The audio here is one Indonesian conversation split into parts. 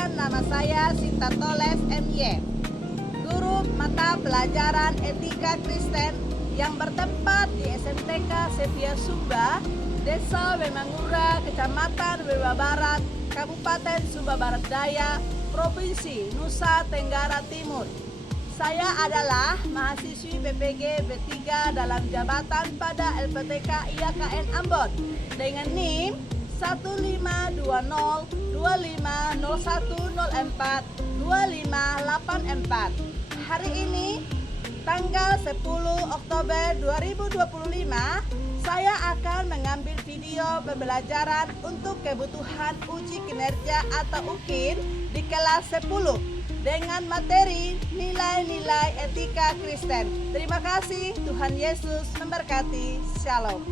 Perkenalkan, nama saya Sinta Toles MY, guru mata pelajaran Etika Kristen yang bertempat di SMTK Setia Sumba, Desa Wemangura, Kecamatan Wewa Barat, Kabupaten Sumba Barat Daya, Provinsi Nusa Tenggara Timur. Saya adalah mahasiswi PPG B3 dalam jabatan pada LPTK IAKN Ambon dengan NIM 15205001042584. Hari ini tanggal 10 Oktober 2025 saya akan mengambil video pembelajaran untuk kebutuhan uji kinerja atau UKIN di kelas 10 dengan materi nilai-nilai etika Kristen. Terima kasih, Tuhan Yesus memberkati. Shalom.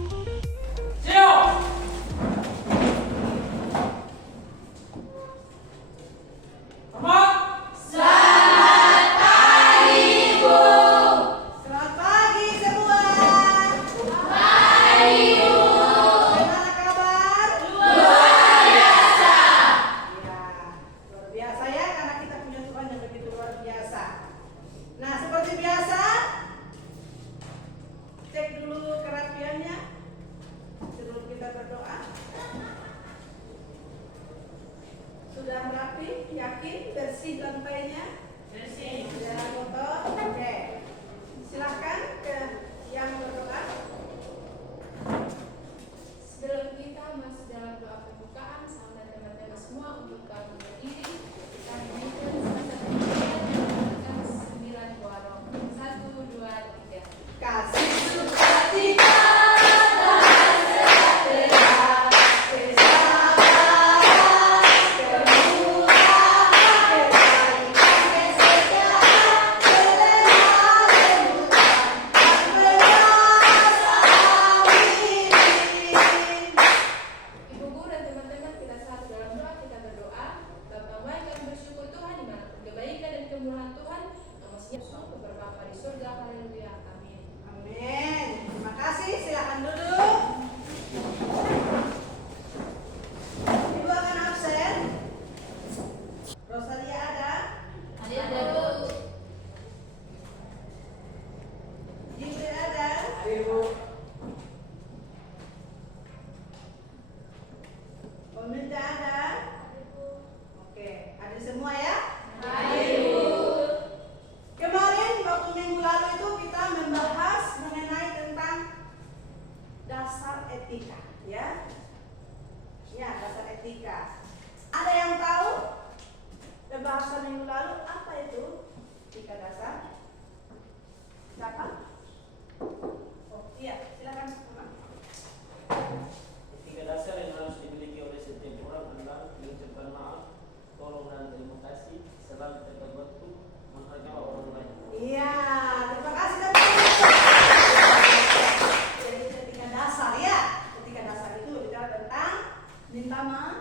Sudah rapi, yakin, bersih lantainya? Bersih. Sudah kotor? Oke. Silahkan ke yang berdoa. Sebelum kita masuk dalam doa pembukaan, sama teman-teman semua untuk kami berdiri. Kami minta dengan 9 warung. 1, 2, 3. Kasih sukacita. Pemerintah ada? Oke, ada semua ya? Kemarin waktu minggu lalu itu kita membahas mengenai tentang dasar etika, ya? Ya, dasar etika. Ada yang tahu pembahasan minggu lalu apa itu etika dasar? Siapa? Oh iya, silakan. Etika dasar yang harus dimiliki oleh setiap orang adalah mengucapkan maaf, tolong dan terima kasih, selalu tepat waktu, menghargai orang lain. Iya, terima kasih. Jadi etika dasar ya, etika dasar itu bicara tentang minta maaf.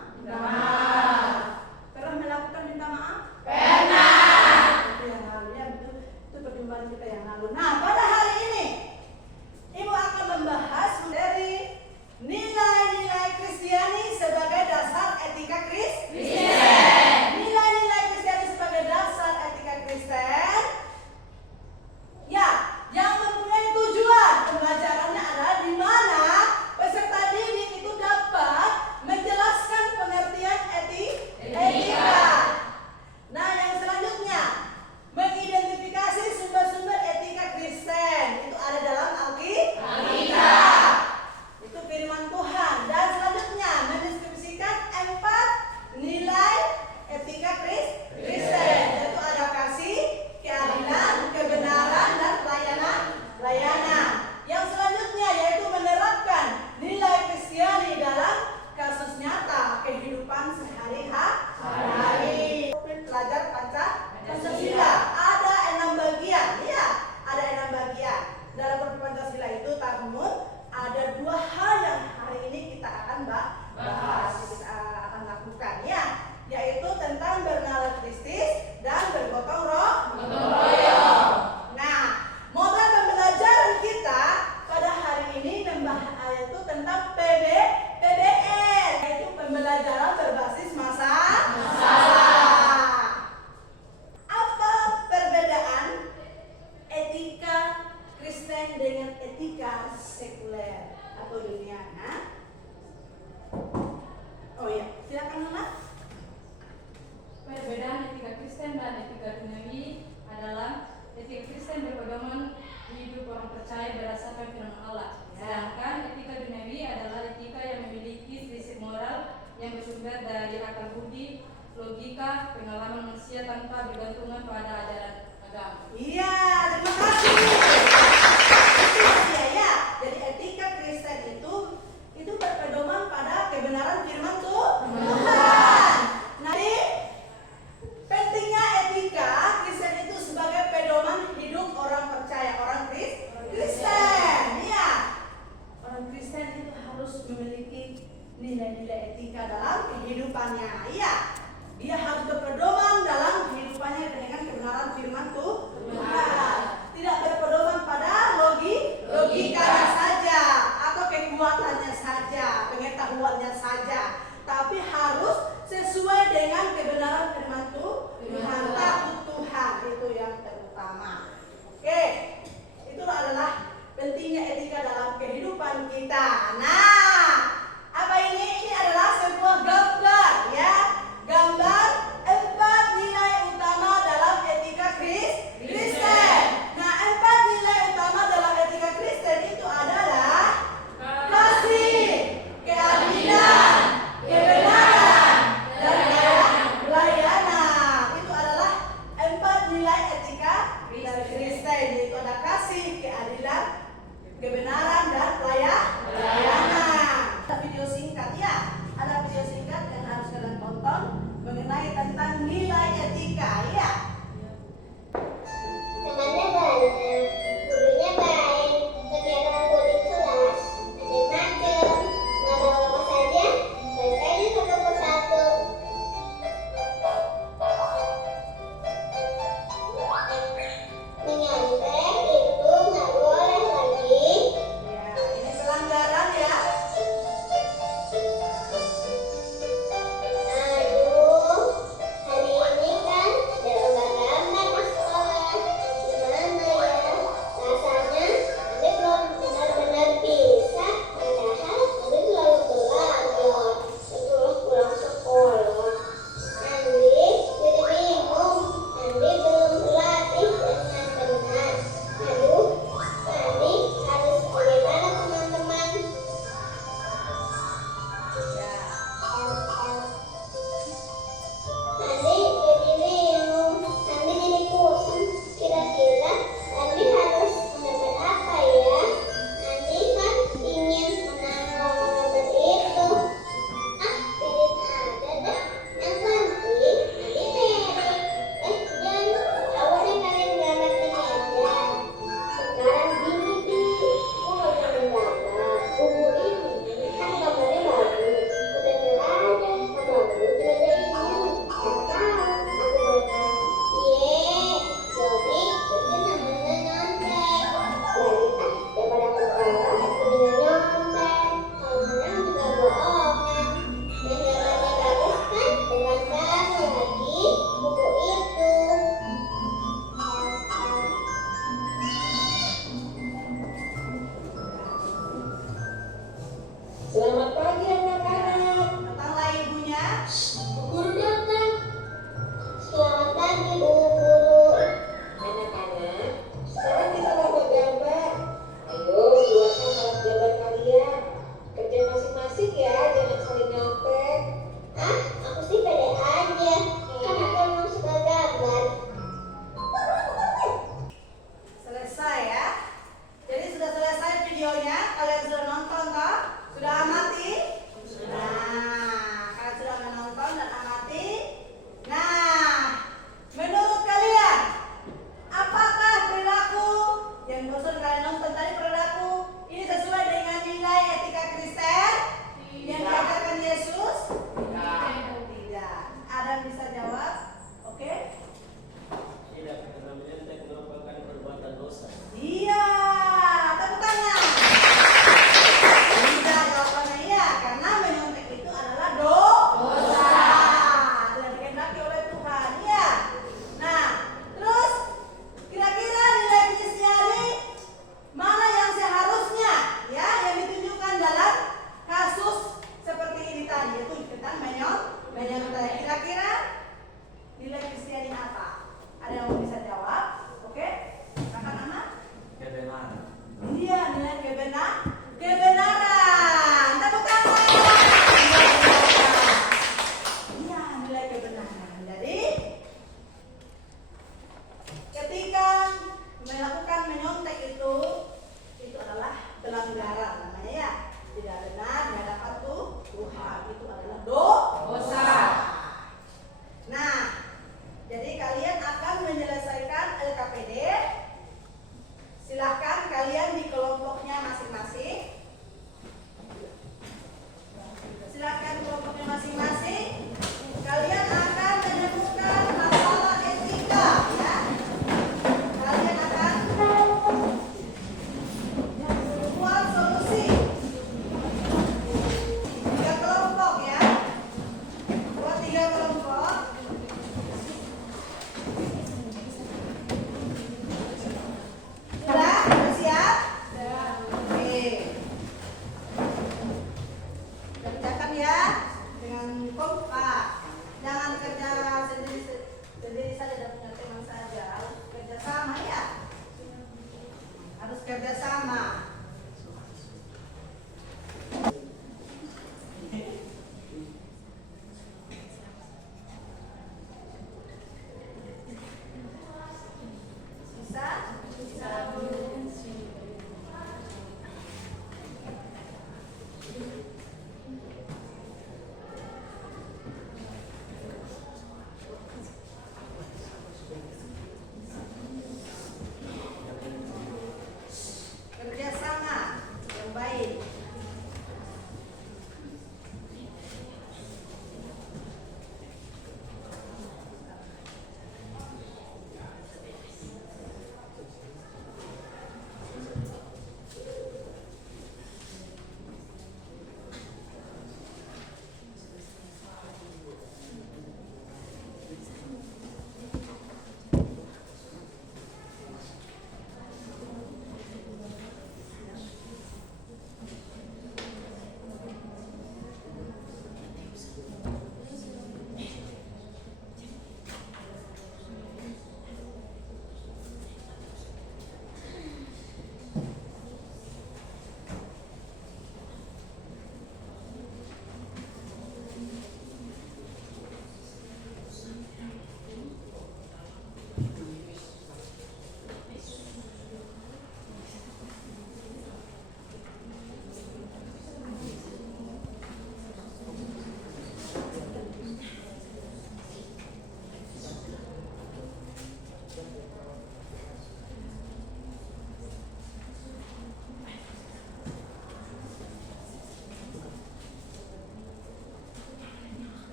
Pernah melakukan minta maaf? Pernah. Itu yang lalu ya, itu perjumpaan kita yang lalu. Nah, pada hari ini Ibu akan membahas dari nilai-nilai Kristiani sebagai dasar etika Kristen. Nilai-nilai Kristiani sebagai dasar etika Kristen. Ya, yang mempunyai tujuan pembelajarannya adalah di mana peserta didik itu dapat menjelaskan pengertian etika. Nah, yang selanjutnya mengidentifikasi sumber-sumber etika Kristen. Itu ada dalam Alkitab. Itu firman Tuhan. Dan selanjutnya mendeskripsikan 4 nilai etika Kristen. Yaitu ada kasih, keadilan, kebenaran, dan layanan. Yang selanjutnya yaitu menerapkan nilai Kristiani dalam kasus nyata kehidupan sehari-hari. Pelajar Pancasila ada 6 bagian, ya, ada 6 bagian. Dalam Pancasila itu namun ada 2 hal yang hari ini kita akan bahas, kita akan lakukan, ya, yaitu tentang bernalar Kristus dan bergotong royong. Nah, modal pembelajaran kita pada hari ini membahas yaitu tentang PBR, yaitu pembelajaran berbasis masalah. bersumber dari akal budi, logika, pengalaman manusia tanpa bergantungan pada ajaran agama. Iya, terima kasih. Itu dia ya. Jadi etika Kristen itu berpedoman pada kebenaran firman Tuhan. Nanti pentingnya etika Kristen itu sebagai pedoman hidup orang percaya, orang Kristen. Iya. Orang Kristen itu harus memiliki nilai-nilai etika dalam kehidupannya. Iya. Dia harus berpedoman dalam kehidupannya dengan kebenaran firman Tuhan. Tidak berpedoman pada logikanya saja atau kekuatannya saja, pengetahuannya saja, tapi harus sesuai dengan kebenaran firman Tuhan. Takut Tuhan itu yang terutama. Oke, itu adalah pentingnya etika dalam kehidupan kita. Nah, apa ini? Ini adalah sebuah gambar ya.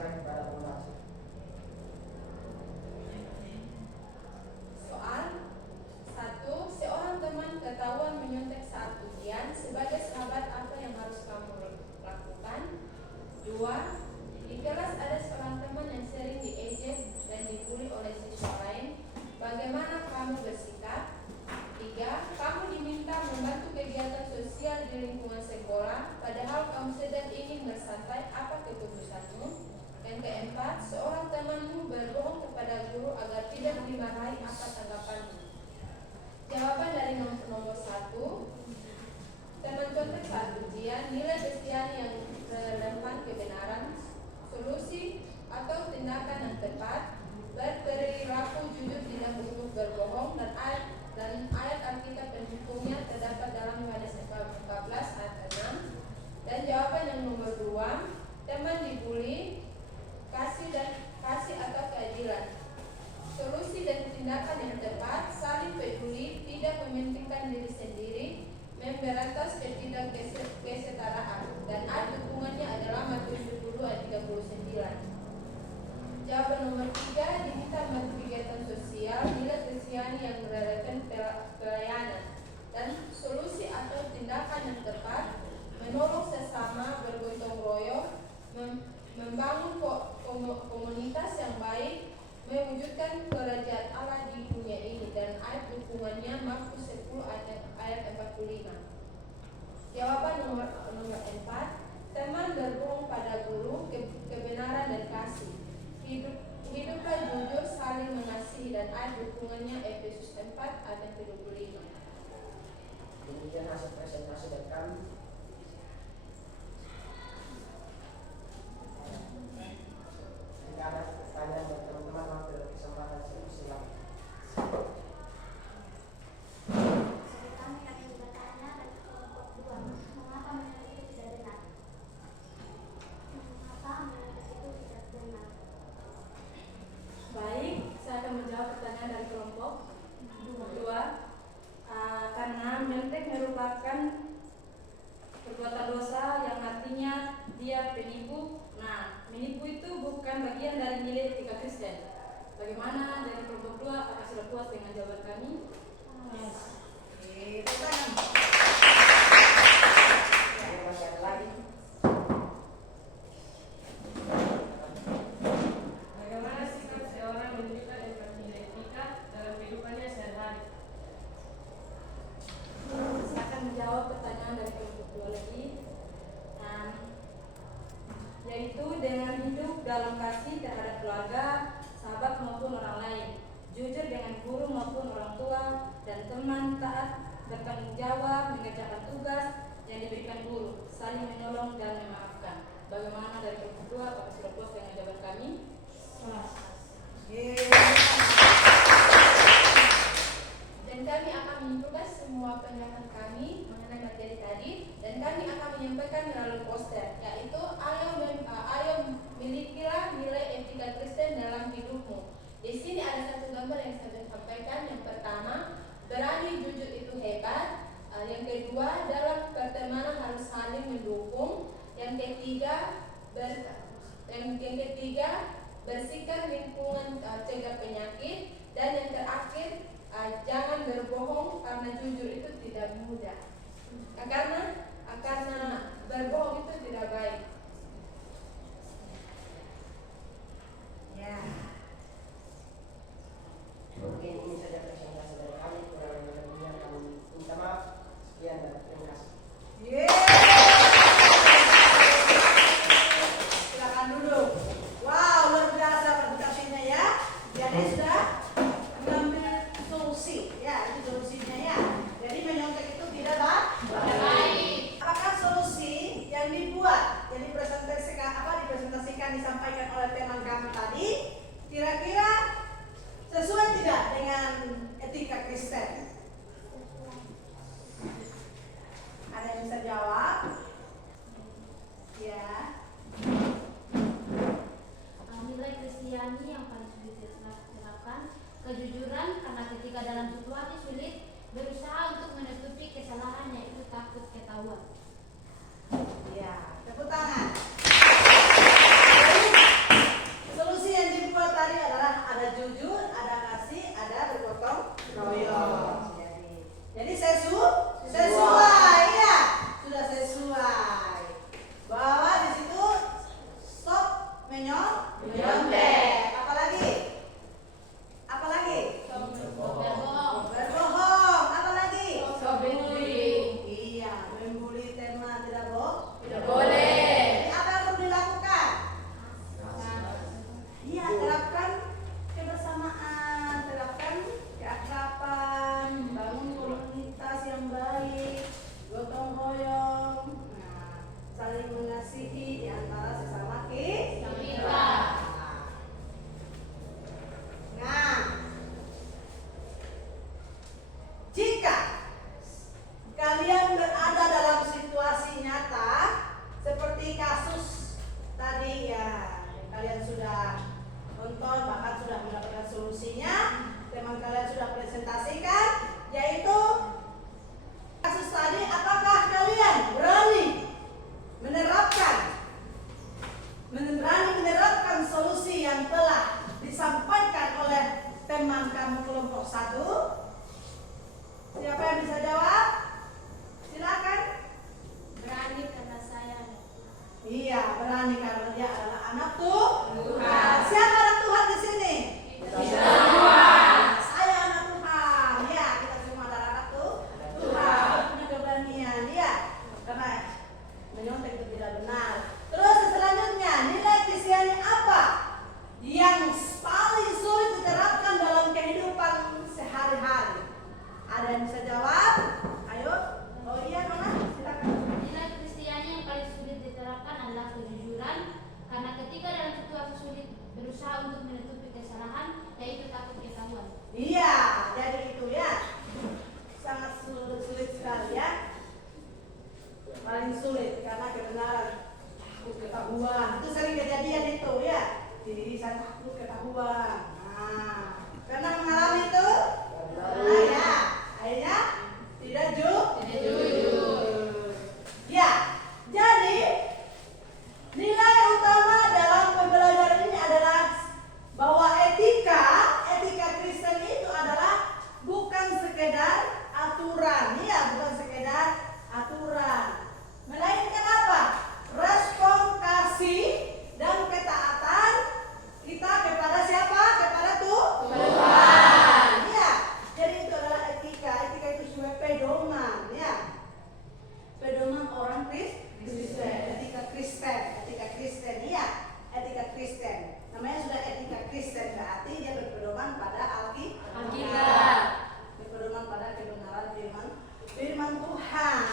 diserahkan kepada pembaca. Soal 1. Seorang teman ketahuan menyontek saat ujian. Sebagai sahabat, apa yang harus kamu lakukan? 2. Di kelas ada seorang teman yang sering diejek dan dibully oleh siswa lain. Bagaimana kamu bersikap? 3. Kamu diminta membantu kegiatan sosial di lingkungan sekolah, padahal kamu sedang ingin bersantai. Apa keputusanmu? Yang keempat, seorang temanmu berbohong kepada guru agar tidak dimarahi. Apa tanggapanmu? Jawaban dari nomor 1. Teman contek saat ujian, nilai Destiani yang relevan kebenaran, solusi atau tindakan yang tepat, berperilaku jujur, tidak berbohong, dan ayat Alkitab pendukungnya terdapat dalam Yohanes 14 ayat 6. Dan jawaban yang nomor 2, teman dibully, kasih atau keadilan, solusi dan tindakan yang tepat, saling peduli, tidak mementingkan diri sendiri, memberantas ketidakkesetaraan, dan ayat dukungannya adalah Matius 20 ayat 39. Jawaban nomor 3, diminta membantu kegiatan sosial, nilai Kristiani yang relevan pelayanan, dan solusi atau tindakan yang tepat, menolong sesama, bergotong royong, membangun komunitas yang baik, mewujudkan kerajaan Allah di dunia ini, dan ayat dukungannya Markus 10 ayat 45. Jawaban nomor 4, teman berbohong pada guru, kebenaran dan kasih. Hiduplah jujur, saling mengasihi, dan ayat dukungannya Efesus 4 ayat 25. Demikian hasil presentasi dari kami. Jika ada pertanyaan dari teman-teman, mampir kesempatan silakan. Kami akan bertanya dari kelompok 2, mengapa menurut itu tidak benar? Mengapa menurut itu tidak benar? Baik, saya akan menjawab pertanyaan dari kelompok 2. Karena mentek merupakan perbuatan dosa yang artinya dia penipu. Nah, menipu itu bukan bagian dari nilai etika Kristen. Bagaimana dari kelompok 2? Apakah sudah puas dengan jawaban kami? Masih ada lagi? Bagaimana sikap seorang menunjukkan nilai etika dalam kehidupannya sehari-hari? Saya akan menjawab pertanyaan dari kelompok 2 lagi, yaitu dengan hidup dalam kasih terhadap keluarga, sahabat maupun orang lain, jujur dengan guru maupun orang tua dan teman, taat, bertanggung jawab, mengerjakan tugas yang diberikan guru, saling menolong dan memaafkan. Bagaimana dari kelompok 2? Apakah sudah puas dengan jawaban kami? Dan kami akan menyimpulkan semua penjelasan kami mengenai materi tadi, dan kami akan menyampaikan melalui poster, yaitu ayo milikilah nilai etika Kristen dalam hidupmu. Di sini ada satu gambar yang saya sampaikan. Yang pertama, berani jujur itu hebat. Yang kedua, dalam pertemanan harus saling mendukung. Yang ketiga, bersihkan lingkungan, cegah penyakit. Dan yang terakhir, jangan berbohong, karena jujur itu tidak mudah. Karena berbohong itu tidak baik. Ya. Mungkin ini saja presentasi dari kami. Kurang lebihnya kami minta maaf. Sekian dan terima kasih. Silakan duduk. Wow, luar biasa presentasinya ya. Jadi sudah mengambil solusi, ya itu solusinya ya. Jadi menyontek itu tidak baik. Apakah solusi yang dibuat, yang dipresentasikan, disampaikan oleh teman kami tadi, kira-kira sesuai tidak dengan etika Kristen? Ada yang bisa jawab? Ya. Nilai Kristiani yang paling sulit diterapkan, kejujuran, karena ketika dalam situasi sulit berusaha untuk menutupi kesalahan, yaitu takut ketahuan. Ya, tepuk tangan. menyontek. Apalagi? Apalagi? Berbohong. Berbohong. Apalagi? Membuli. Iya, membuli tema tidak Tidak boleh. Jadi apa yang perlu dilakukan? Iya, terapkan kebersamaan, terapkan keakraban, bangun komunitas yang baik, gotong royong, saling mengasihi di antara sesama kita. Nah, jika kalian berada dalam situasi nyata seperti kasus tadi ya, kalian sudah nonton bahkan sudah mendapatkan solusinya, teman kalian sudah presentasikan, yaitu kasus tadi, apakah kalian berani menerapkan solusi yang telah disampaikan oleh teman kamu kelompok 1? Siapa yang bisa jawab? Silakan. Berani karena saya. Iya, berani karena dia adalah anak Tuhan. Siapa anak Tuhan di sini? Saya anak Tuhan. Ya, kita semua adalah anak Tuhan. Punya keberanian, ya. Karena menyontek itu tidak benar. Terus selanjutnya, nilai Kristiani apa yang paling sulit diterapkan dalam kehidupan sehari-hari? Ada yang bisa jawab? Ayo. Oh iya, mana? Silakan. Nilai Kristiani yang paling sulit diterapkan adalah kejujuran, karena ketika dalam situasi sulit berusaha untuk menutupi kesalahan, yaitu takut ketahuan. Iya, jadi itu ya. Sangat sulit sekali ya. Paling sulit karena kebenaran, takut ketahuan. Itu sering kejadian itu ya. Jadi saya takut ketahuan. Nah, pernah mengalami itu? Nah ya, akhirnya tidak jujur. Ya, jadi nilai utama dalam pembelajaran ini adalah bahwa etika Kristen itu adalah bukan sekedar aturan, ya, bukan sekedar aturan, melainkan apa? Respon kasih dan ketaatan kita kepada siapa? Kepada Tuhan. Ya, jadi itu adalah etika. Etika itu sebagai pedoman, ya. Pedoman orang Kristen, etika Kristen, iya, etika Kristen. Namanya sudah etika Kristen, berarti dia berpedoman pada Alkitab, berpedoman pada kebenaran firman Tuhan.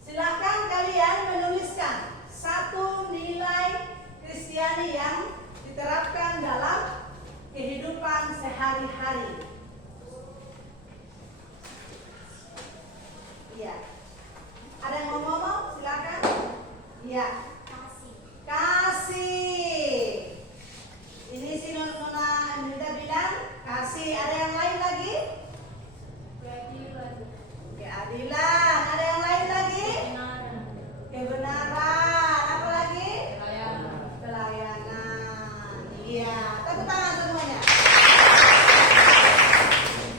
Silakan kalian menuliskan satu nilai Kristiani yang diterapkan dalam kehidupan sehari-hari. Iya. Ada yang mau ngomong? Silakan. Iya. Kasih. Ini si Nona Emilda bilang kasih. Ada yang lain lagi? Keadilan. Ada yang lain lagi? Kebenaran. Apa lagi? Pelayanan. Iya. Tepuk tangan semuanya.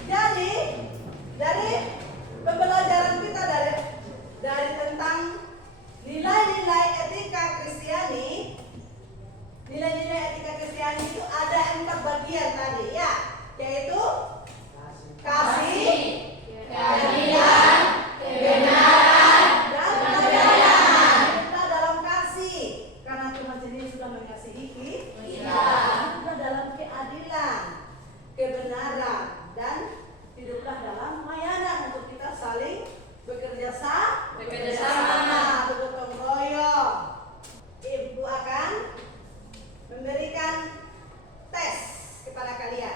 Jadi dari pembelajaran kita dari tentang nilai-nilai etika Kristiani, nilai-nilai etika Kristiani itu ada 4 bagian tadi ya, yaitu kasih, keadilan, kebenaran, dan pelayanan. Kita dalam kasih karena Tuhan sendiri sudah mengasihi kita. Kita dalam keadilan, kebenaran, dan hiduplah dalam pelayanan untuk kita saling bekerja sama, bergotong royong. Ibu akan memberikan tes kepada kalian.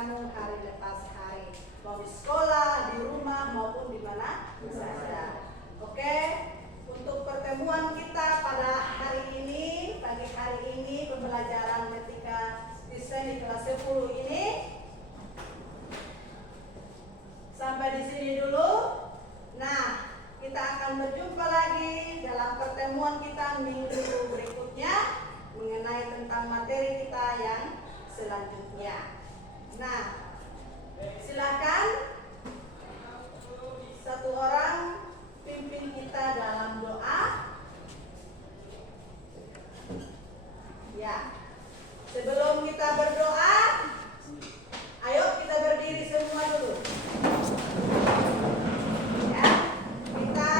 kamu hari lepas hari, mau di sekolah, di rumah maupun di mana saja. Oke, untuk pertemuan kita pada hari ini, pagi hari ini, pembelajaran etika Kristen di kelas 10 ini sampai di sini dulu. Nah, kita akan berjumpa lagi dalam pertemuan kita minggu berikutnya mengenai tentang materi kita yang selanjutnya. Nah, silakan satu orang pimpin kita dalam doa. Ya, sebelum kita berdoa, ayo kita berdiri semua dulu. Ya, kita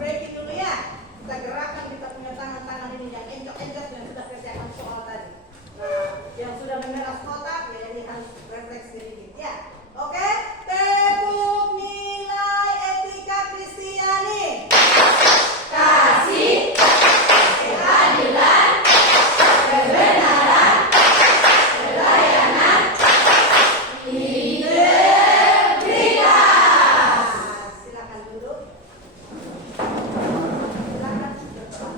breaking dulu ya. Kita gerakkan kita punya tangan-tangan ini yang encok-encok yang sudah kerjakan soal tadi. Nah, yang sudah memeras kotak ya ini harus refleks sedikit ya. Oke, tepuk nilai etika Kristiani. Kasih, keadilan, kebenaran, pelayanan, integritas. Silakan duduk. Silakan berdoa.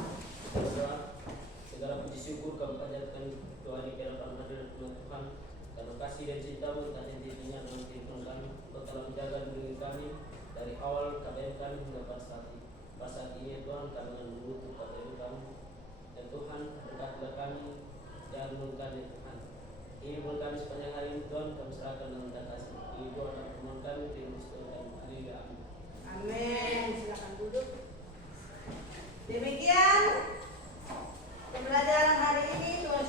Berdoa. Segala puji syukur kami panjatkan doa ini ke hadapan hadirat Tuhan. Karena kasih dan cinta-Mu tak henti-hentinya dalam kehidupan kami. Engkau telah menjaga diri kami dari awal KBM kami hingga pada saat ini Tuhan, kami akan mengutuk KBM kami. Dan Tuhan, dekatlah kami, jangan mengkami Tuhan. Kehidupan kami sepanjang hari ini Tuhan, kami serahkan dalam kasih. Ini doa dan permohonan kami, terima kasih kami. Haleluya. Amin. Silakan duduk. Demikian pembelajaran hari ini Tuhan